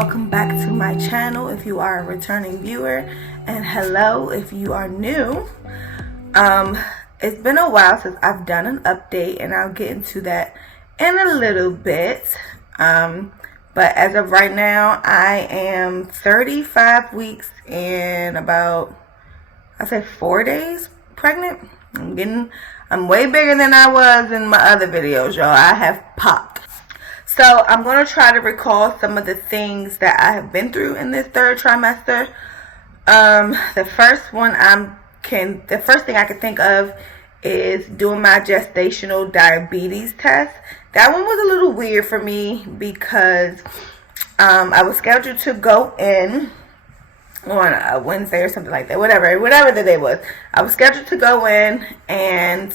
welcome back to my channel if you are a returning viewer, and hello if you are new. It's been a while since I've done an update, and I'll get into that in a little bit. But as of right now, I am 35 weeks and about, I say 4 days pregnant. I'm way bigger than I was in my other videos, y'all. I have popped. So I'm going to try to recall some of the things that I have been through in this third trimester. The first thing I can think of is doing my gestational diabetes test. That one was a little weird for me because I was scheduled to go in on a Wednesday or something like that. Whatever the day was. I was scheduled to go in, and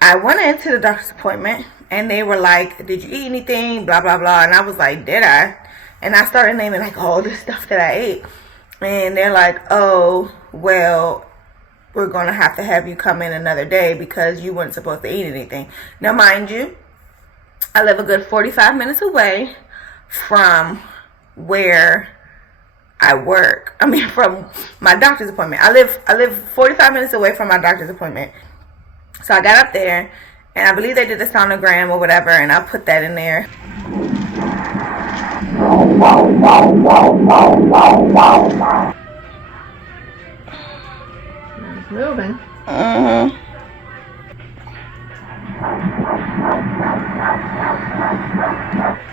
I went into the doctor's appointment, and they were like, did you eat anything? Blah, blah, blah. And I was like, did I? And I started naming like all the stuff that I ate. And they're like, oh, well, we're going to have you come in another day because you weren't supposed to eat anything. Now, mind you, I live a good 45 minutes away from where I work. I mean, from my doctor's appointment. I live 45 minutes away from my doctor's appointment. So I got up there, and I believe they did a sonogram or whatever, and I put that in there. It's moving.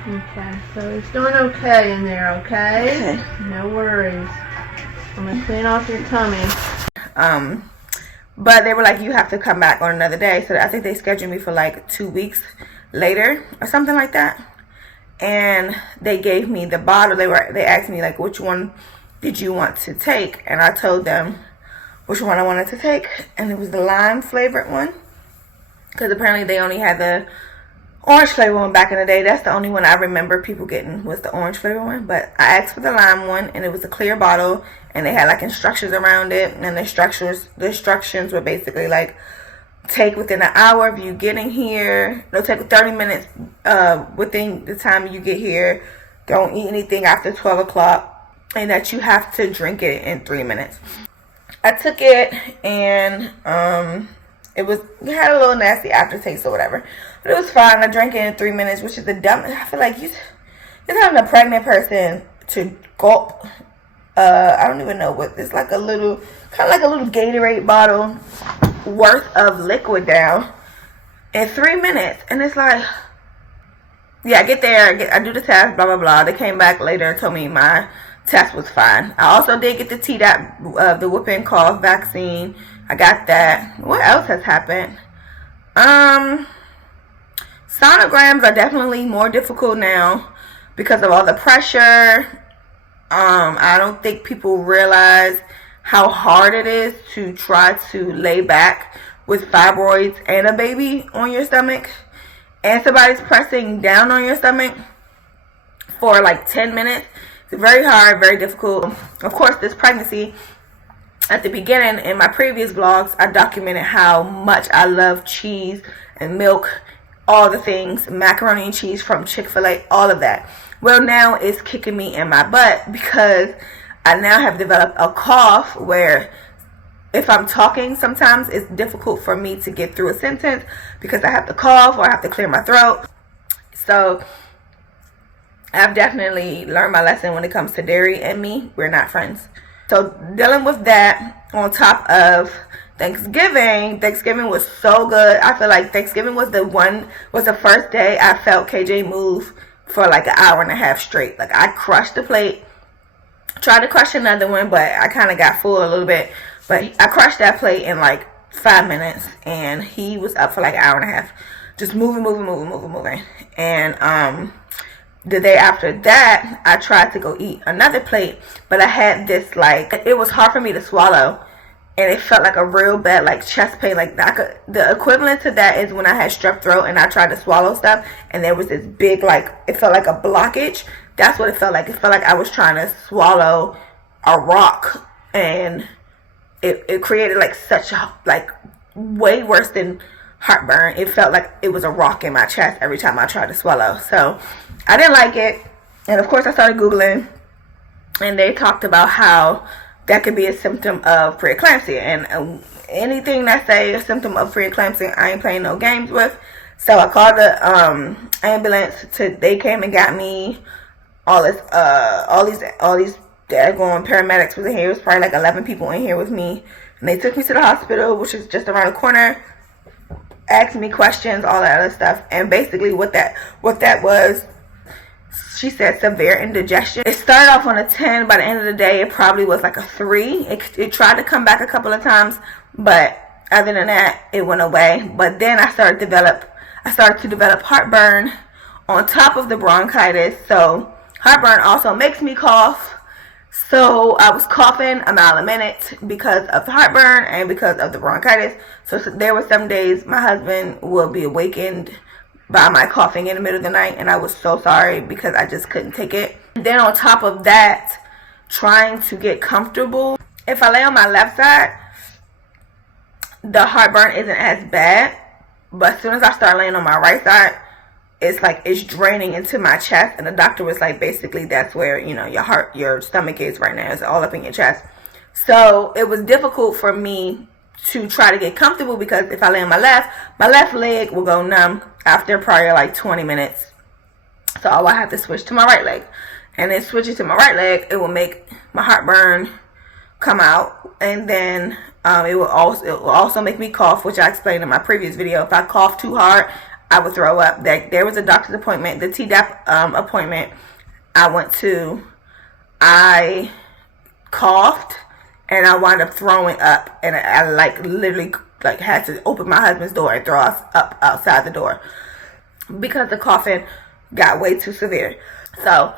Okay, so he's doing okay in there, okay? No worries. I'm going to clean off your tummy. But they were like, you have to come back on another day. So I think they scheduled me for like 2 weeks later or something like that. And they gave me the bottle. They asked me like, which one did you want to take? And I told them which one I wanted to take. And it was the lime flavored one. Because apparently they only had the orange flavor one back in the day. That's the only one I remember people getting, was the orange flavor one. But I asked for the lime one, and it was a clear bottle, and they had like instructions around it, and the instructions were basically like, take within an hour of you getting here. No, take 30 minutes within the time you get here. Don't eat anything after 12 o'clock, and that you have to drink it in 3 minutes. I took it, and it had a little nasty aftertaste or whatever. But it was fine. I drank it in 3 minutes, which is the dumbest. I feel like you're having a pregnant person to gulp. I don't even know what. It's like kind of like a little Gatorade bottle worth of liquid down in 3 minutes. And it's like, yeah, I get there. I do the test, blah, blah, blah. They came back later and told me my test was fine. I also did get the Tdap, the whooping cough vaccine. I got that. What else has happened? Sonograms are definitely more difficult now because of all the pressure. I don't think people realize how hard it is to try to lay back with fibroids and a baby on your stomach, and somebody's pressing down on your stomach for like 10 minutes. It's very hard, very difficult. Of course, this pregnancy, at the beginning in my previous vlogs, I documented how much I love cheese and milk, all the things, macaroni and cheese from Chick-fil-A, all of that. Well, now it's kicking me in my butt because I now have developed a cough where if I'm talking, sometimes it's difficult for me to get through a sentence because I have to cough or I have to clear my throat. So I've definitely learned my lesson when it comes to dairy and me. We're not friends. So dealing with that on top of Thanksgiving was so good. I feel like Thanksgiving was the first day I felt KJ move for like an hour and a half straight. Like, I crushed the plate, tried to crush another one, but I kind of got full a little bit. But I crushed that plate in like 5 minutes, and he was up for like an hour and a half, just moving. And the day after that, I tried to go eat another plate, but I had this, like, it was hard for me to swallow, and it felt like a real bad, like, chest pain. Like, the equivalent to that is when I had strep throat and I tried to swallow stuff, and there was this big, like, it felt like a blockage. That's what it felt like. It felt like I was trying to swallow a rock, and it created, like, such a, like, way worse than heartburn. It felt like it was a rock in my chest every time I tried to swallow. So I didn't like it. And of course I started Googling, and they talked about how that could be a symptom of preeclampsia. And anything that say a symptom of preeclampsia, I ain't playing no games with. So I called the ambulance. They came and got me. All these daggone paramedics was in here. It was probably like 11 people in here with me. And they took me to the hospital, which is just around the corner. Asked me questions, all that other stuff. And basically what that was, she said severe indigestion. It started off on a 10. By the end of the day, it probably was like a 3. It tried to come back a couple of times, but other than that, it went away. But then I started to develop heartburn on top of the bronchitis. So heartburn also makes me cough. So I was coughing a mile a minute because of the heartburn and because of the bronchitis. So there were some days my husband will be awakened by my coughing in the middle of the night, and I was so sorry because I just couldn't take it. And then on top of that, trying to get comfortable. If I lay on my left side, the heartburn isn't as bad, but as soon as I start laying on my right side, it's like it's draining into my chest. And the doctor was like, basically that's where, you know, your stomach is right now. It's all up in your chest. So it was difficult for me to try to get comfortable, because if I lay on my left leg will go numb after probably like 20 minutes. So I will have to switch to my right leg, and then switching to my right leg, it will make my heartburn come out. And then it will also make me cough, which I explained in my previous video. If I cough too hard, I would throw up. There was a doctor's appointment, the Tdap appointment I went to. I coughed and I wound up throwing up, and I like literally like had to open my husband's door and throw us up outside the door because the coughing got way too severe. So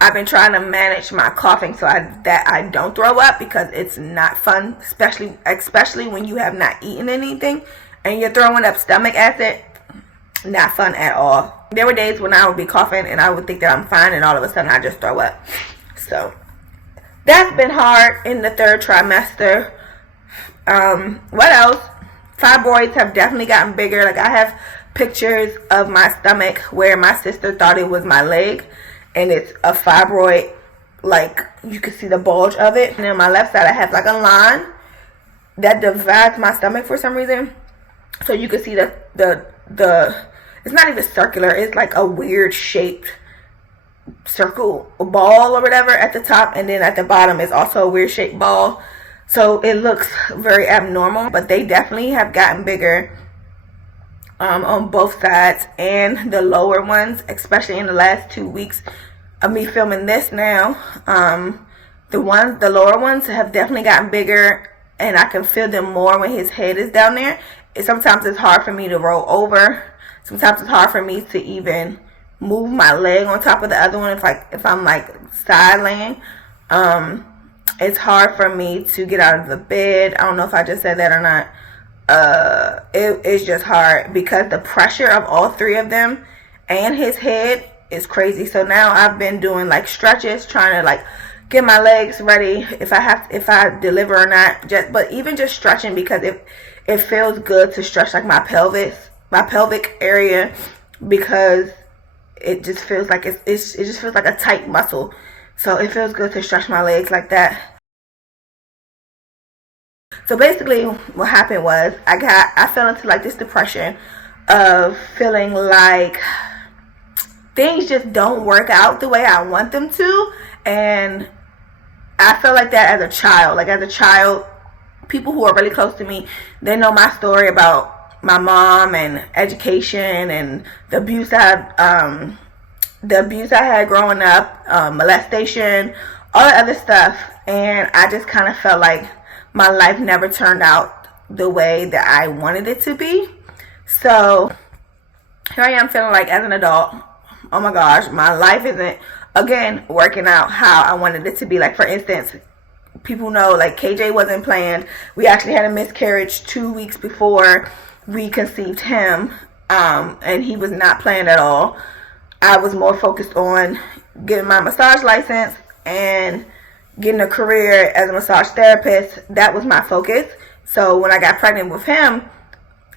I've been trying to manage my coughing so that I don't throw up, because it's not fun, especially when you have not eaten anything and you're throwing up stomach acid. Not fun at all. There were days when I would be coughing and I would think that I'm fine, and all of a sudden I just throw up. So that's been hard in the 3rd trimester. What else? Fibroids have definitely gotten bigger. Like, I have pictures of my stomach where my sister thought it was my leg, and it's a fibroid. Like, you can see the bulge of it. And on my left side I have like a line that divides my stomach for some reason. So you can see the it's not even circular, it's like a weird shaped circle ball or whatever at the top, and then at the bottom is also a weird shaped ball. So it looks very abnormal, but they definitely have gotten bigger on both sides, and the lower ones, especially in the last 2 weeks of me filming this now. The lower ones have definitely gotten bigger, and I can feel them more when his head is down there. Sometimes it's hard for me to roll over. Sometimes it's hard for me to even move my leg on top of the other one if I'm like side laying. It's hard for me to get out of the bed. I don't know if I just said that or not. It's just hard because the pressure of all 3 of them and his head is crazy. So now I've been doing like stretches, trying to like get my legs ready if I deliver or not. But even just stretching, because it feels good to stretch like my pelvic area, because it just feels like it just feels like a tight muscle. So it feels good to stretch my legs like that. So basically what happened was I fell into like this depression of feeling like things just don't work out the way I want them to. And I felt like that as a child. Like, as a child, people who are really close to me, they know my story about my mom and education and the abuse I had growing up, molestation, all that other stuff. And I just kind of felt like my life never turned out the way that I wanted it to be. So here I am feeling like, as an adult, oh my gosh, my life isn't, again, working out how I wanted it to be. Like, for instance, people know, like, KJ wasn't planned. We actually had a miscarriage 2 weeks before we conceived him, and he was not planned at all. I was more focused on getting my massage license and getting a career as a massage therapist. That was my focus. So when I got pregnant with him,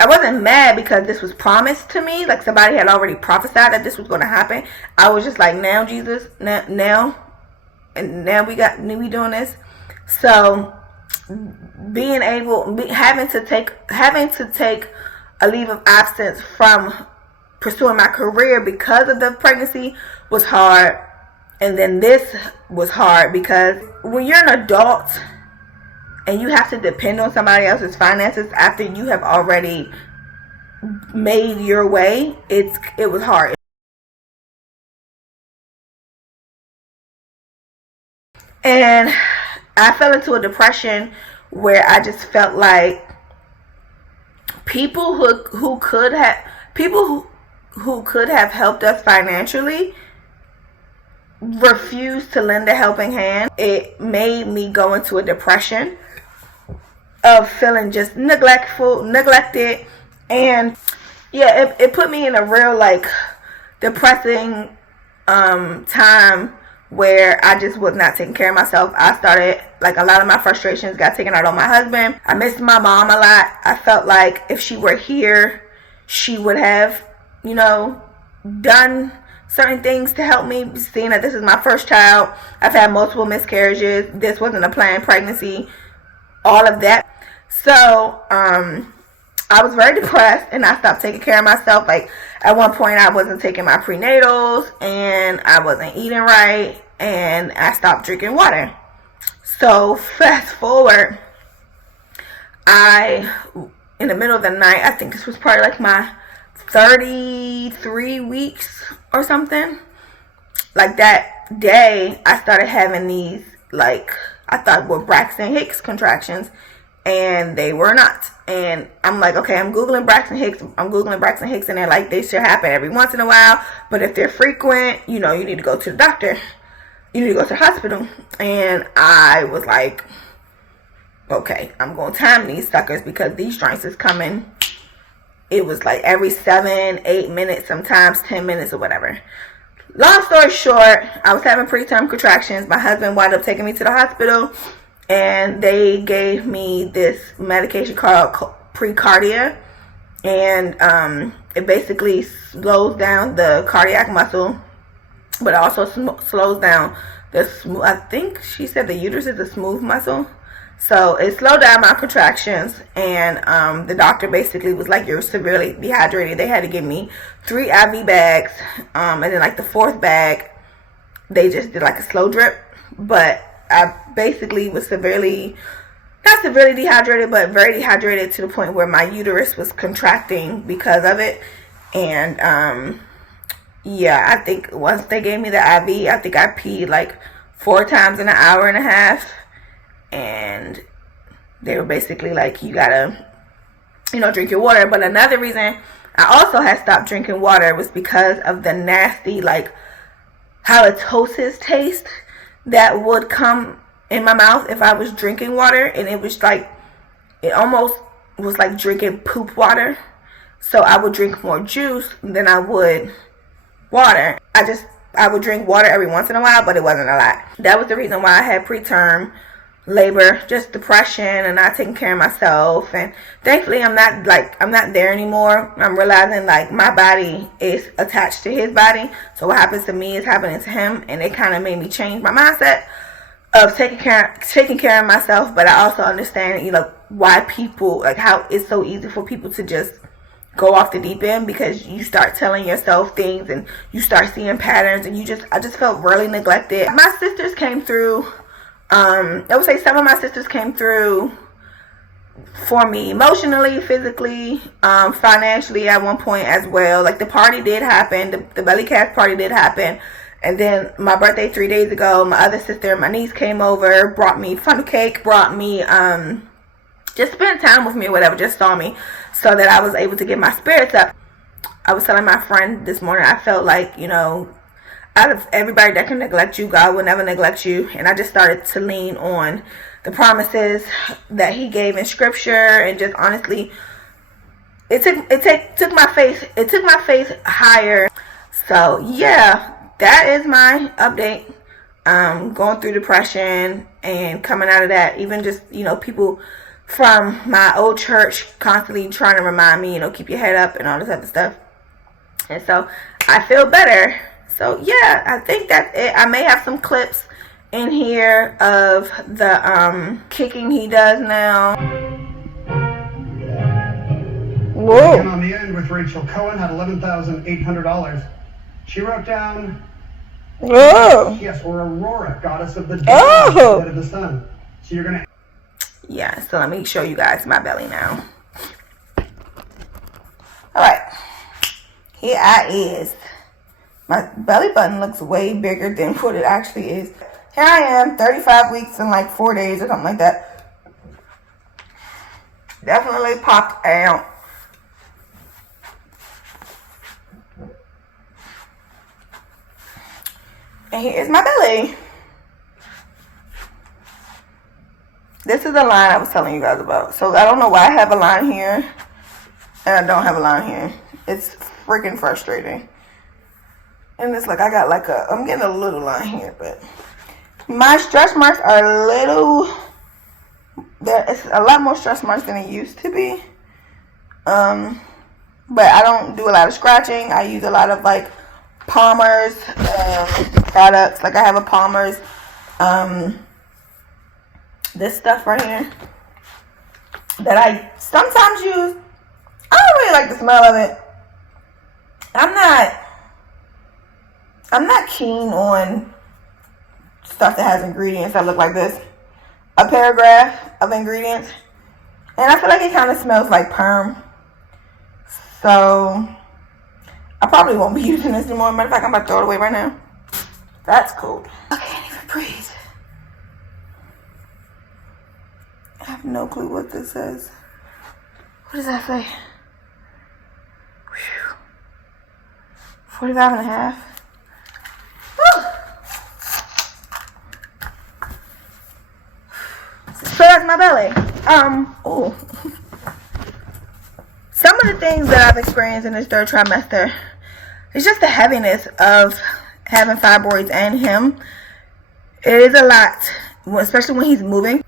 I wasn't mad because this was promised to me. Like somebody had already prophesied that this was going to happen. I was just like, now Jesus, now we doing this. So having to take a leave of absence from pursuing my career because of the pregnancy was hard. And then this was hard because when you're an adult and you have to depend on somebody else's finances after you have already made your way, it was hard. And I fell into a depression where I just felt like people who could have helped us financially refused to lend a helping hand. It made me go into a depression of feeling just neglected, and yeah, it put me in a real like depressing time where I just was not taking care of myself. I started, like, a lot of my frustrations got taken out on my husband. I missed my mom a lot. I felt like if she were here, she would have, done certain things to help me, seeing that this is my first child. I've had multiple miscarriages. This wasn't a planned pregnancy. All of that. So, I was very depressed and I stopped taking care of myself. Like, at one point I wasn't taking my prenatals and I wasn't eating right and I stopped drinking water. So fast forward, in the middle of the night, I think this was probably like my 33 weeks or something. Like that day, I started having these, like, I thought were Braxton Hicks contractions, and they were not. And I'm like, okay, I'm googling Braxton Hicks, and they're like, they should happen every once in a while, but if they're frequent, you need to go to the doctor, you need to go to the hospital. And I was like, okay, I'm gonna time these suckers because these joints is coming. It was like every 7-8 minutes, sometimes 10 minutes or whatever. Long story short, I was having preterm contractions. My husband wound up taking me to the hospital, and they gave me this medication called Precardia, and it basically slows down the cardiac muscle, but also slows down I think she said the uterus is a smooth muscle. So it slowed down my contractions, and the doctor basically was like, you're severely dehydrated. They had to give me 3 IV bags, and then like the 4th bag, they just did like a slow drip. But I basically was not severely dehydrated, but very dehydrated to the point where my uterus was contracting because of it. And yeah, I think once they gave me the IV, I think I peed like 4 times in an hour and a half. And they were basically like, you gotta, drink your water. But another reason I also had stopped drinking water was because of the nasty, like, halitosis taste that would come in my mouth if I was drinking water. And it was like, it almost was like drinking poop water. So I would drink more juice than I would water. I would drink water every once in a while, but it wasn't a lot. That was the reason why I had preterm labor, just depression and not taking care of myself. And thankfully I'm not there anymore. I'm realizing like my body is attached to his body, so what happens to me is happening to him. And it kind of made me change my mindset of taking care of myself. But I also understand why people, like, how it's so easy for people to just go off the deep end, because you start telling yourself things and you start seeing patterns, and I just felt really neglected. My sisters came through. I would say some of my sisters came through for me emotionally, physically, financially at one point as well. Like, the party did happen, the belly cast party did happen. And then my birthday 3 days ago, my other sister and my niece came over, brought me funnel cake, brought me, just spent time with me or whatever, just saw me, so that I was able to get my spirits up. I was telling my friend this morning, I felt like, out of everybody that can neglect you, God will never neglect you. And I just started to lean on the promises that he gave in scripture, and just honestly, it took my faith higher. So yeah, that is my update. Going through depression and coming out of that. Even just, people from my old church constantly trying to remind me, you know, keep your head up and all this other stuff. And so I feel better. So yeah, I think that's it. I may have some clips in here of the kicking he does now. Whoa. On the end with Rachel Cohen had $11,800. She wrote down, oh yes, or Aurora, goddess of the day, head of the sun. So you're gonna. Yeah, so let me show you guys my belly now. Alright, here I is. My belly button looks way bigger than what it actually is. Here I am, 35 weeks and like 4 days or something like that. Definitely popped out. And here's my belly. This is the line I was telling you guys about. So I don't know why I have a line here and I don't have a line here. It's freaking frustrating. And it's like I got like I'm getting a little line here, but my stretch marks are a little, it's a lot more stretch marks than it used to be. But I don't do a lot of scratching. I use a lot of like Palmer's products. Like I have a Palmer's this stuff right here that I sometimes use. I don't really like the smell of it. I'm not keen on stuff that has ingredients that look like this. A paragraph of ingredients. And I feel like it kind of smells like perm. So I probably won't be using this anymore. Matter of fact, I'm about to throw it away right now. That's cold. I can't even breathe. I have no clue what this says. What does that say? Whew. 45 and a half. Woo. So that's my belly. Oh. Some of the things that I've experienced in this third trimester is just the heaviness of having fibroids and him. It is a lot, especially when he's moving.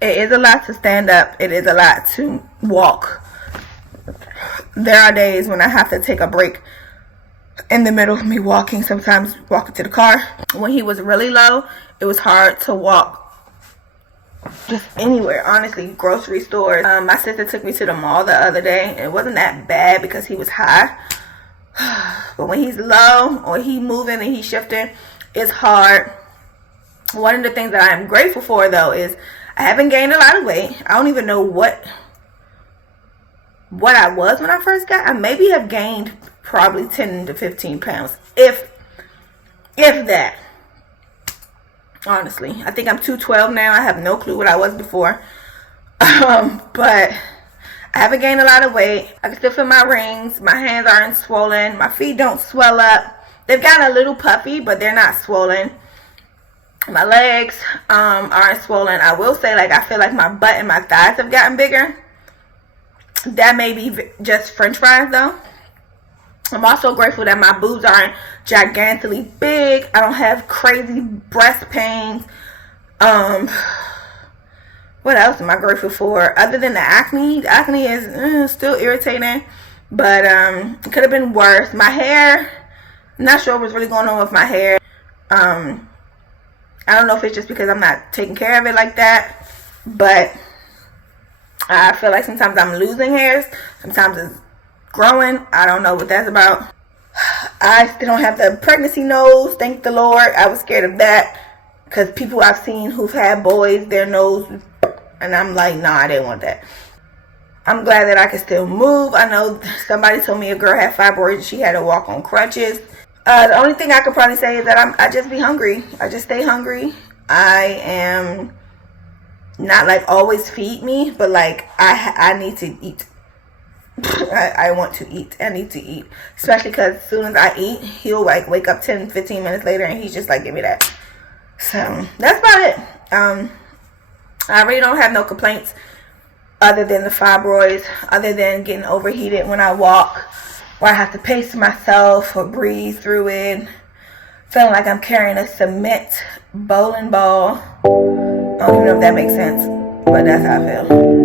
It is a lot to stand up. It is a lot to walk. There are days when I have to take a break in the middle of me walking, sometimes walking to the car. When he was really low, it was hard to walk just anywhere, honestly. Grocery stores. My sister took me to the mall the other day. It wasn't that bad because he was high. But when he's low or he moving and he's shifting, it's hard. One of the things that I am grateful for though is I haven't gained a lot of weight. I don't even know what I was when I first got. I maybe have gained probably 10 to 15 pounds. If that. Honestly. I think I'm 212 now. I have no clue what I was before. But I haven't gained a lot of weight. I can still feel my rings. My hands aren't swollen. My feet don't swell up. They've gotten a little puffy, but they're not swollen. My legs aren't swollen. I will say, like, I feel like my butt and my thighs have gotten bigger. That may be just french fries, though. I'm also grateful that my boobs aren't gigantically big. I don't have crazy breast pains. What else am I grateful for? Other than the acne. The acne is still irritating. But it could have been worse. My hair, I'm not sure what's really going on with my hair. I don't know if it's just because I'm not taking care of it like that. But I feel like sometimes I'm losing hairs. Sometimes it's growing. I don't know what that's about. I still don't have the pregnancy nose. Thank the Lord. I was scared of that. Because people I've seen who've had boys, their nose, and I'm like, nah, I didn't want that. I'm glad that I can still move. I know somebody told me a girl had fibroids and she had to walk on crutches. The only thing I could probably say is that I just be hungry. I just stay hungry. I am not like always feed me, but like I need to eat. I want to eat. I need to eat. Especially because as soon as I eat, he'll like wake up 10-15 minutes later and he's just like, give me that. So that's about it. I really don't have no complaints other than the fibroids, other than getting overheated when I walk, where I have to pace myself or breathe through it, feeling like I'm carrying a cement bowling ball. I don't even know if that makes sense. But that's how I feel.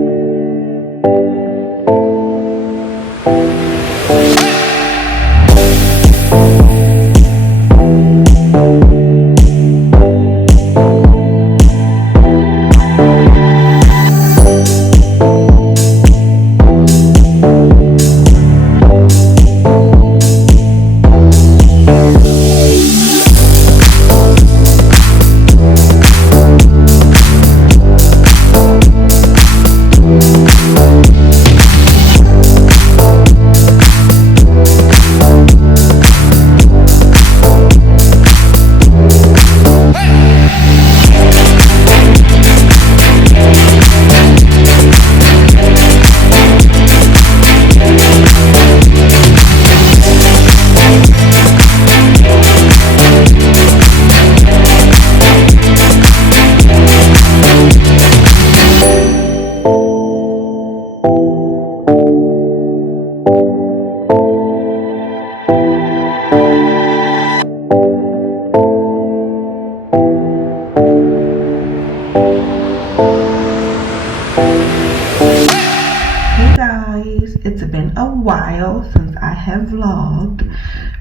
It's been a while since I have vlogged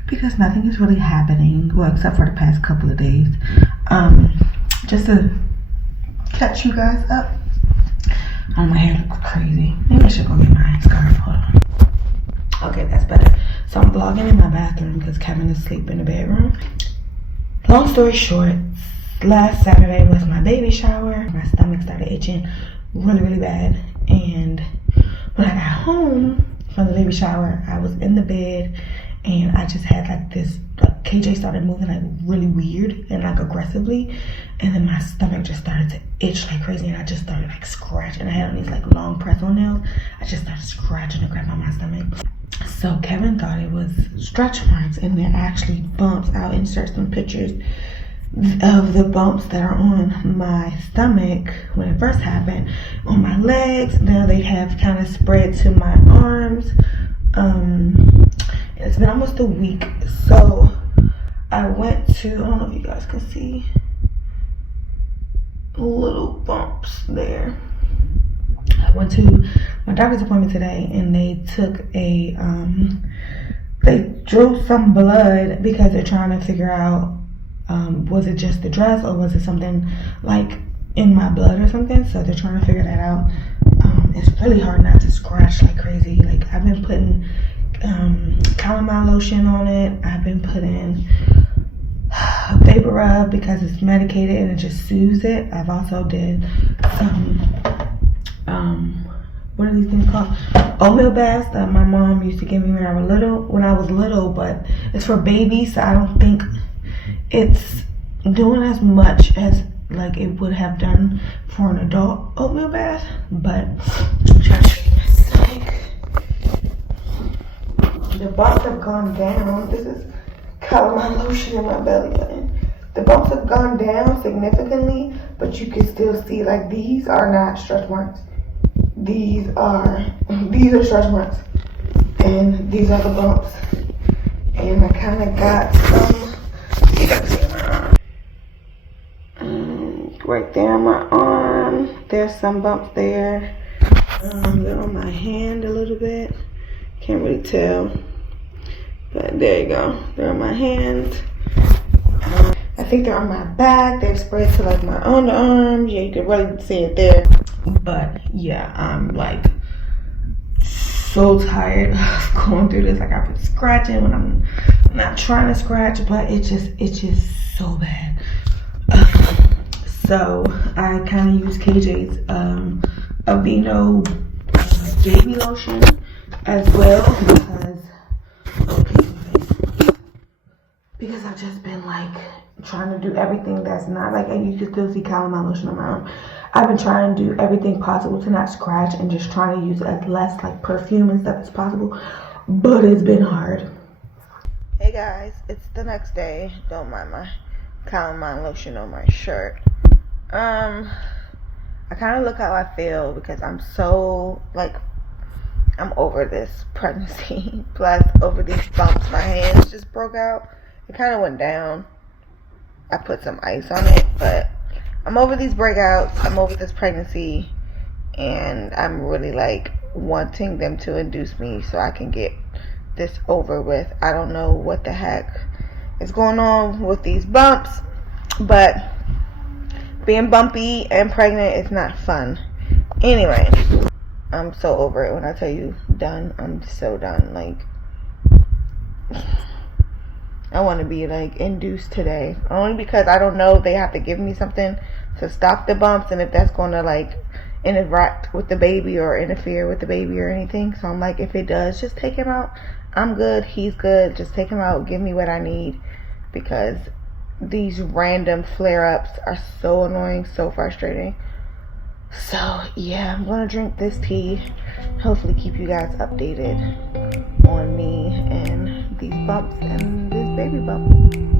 because nothing is really happening, well, except for the past couple of days. Just to catch you guys up. Oh, my hair looks crazy. Maybe I should go get my scarf. Hold on. Okay, that's better. So I'm vlogging in my bathroom because Kevin is asleep in the bedroom. Long story short, last Saturday was my baby shower. My stomach started itching really bad, and when I got home from the baby shower, I was in the bed and I just had like this, like KJ started moving like really weird and like aggressively, and then my stomach just started to itch like crazy, and I just started like scratching. I had on these like long press-on nails. I just started scratching and grabbing my stomach. So Kevin thought it was stretch marks, and they're actually bumps. I'll insert some pictures of the bumps that are on my stomach when it first happened. On my legs, now they have kind of spread to my arms. It's been almost a week, so I went to, I don't know if you guys can see little bumps there. I went to my doctor's appointment today, and they took a they drew some blood because they're trying to figure out was it just the dress or was it something like in my blood or something. So they're trying to figure that out. It's really hard not to scratch like crazy. Like, I've been putting calamine lotion on it. I've been putting a vapor rub because it's medicated and it just soothes it. I've also did some what are these things called? Oatmeal baths that my mom used to give me when I was little, but it's for babies, so I don't think it's doing as much as like it would have done for an adult oatmeal bath. But I'm trying to show you my stomach. The bumps have gone down. This is calamine lotion in my belly button. The bumps have gone down significantly, but you can still see, like, these are not stretch marks. These are stretch marks, and these are the bumps. And I kind of got some. You can see my arm. Right there on my arm, there's some bumps there. They're on my hand a little bit. Can't really tell, but there you go. They're on my hand. I think they're on my back. They've spread to like my underarms. Yeah, you can really see it there. But yeah, I'm like so tired of going through this. Like, I've been scratching when I'm not trying to scratch, but it just itches so bad. So I kind of use KJ's Aveeno baby lotion as well because I've just been like trying to do everything that's not like, and you can still see calamine lotion on my arm. I've been trying to do everything possible to not scratch and just trying to use as less like perfume and stuff as possible, but it's been hard. Hey guys, it's the next day. Don't mind my calamine lotion on my shirt. I kind of look how I feel because I'm so like, I'm over this pregnancy, plus over these bumps. My hands just broke out. It kind of went down. I put some ice on it, but I'm over these breakouts. I'm over this pregnancy. and I'm really like wanting them to induce me so I can get this over with. I don't know what the heck is going on with these bumps, but being bumpy and pregnant is not fun. Anyway, I'm so over it. When I tell you done, I'm so done. Like, I want to be like induced today, only because I don't know if they have to give me something to stop the bumps, and if that's going to like interact with the baby or interfere with the baby or anything. So I'm like, if it does, just take him out. I'm good, he's good, just take him out, give me what I need, because these random flare-ups are so annoying, so frustrating. So yeah, I'm gonna drink this tea, hopefully keep you guys updated on me and these bumps and this baby bump.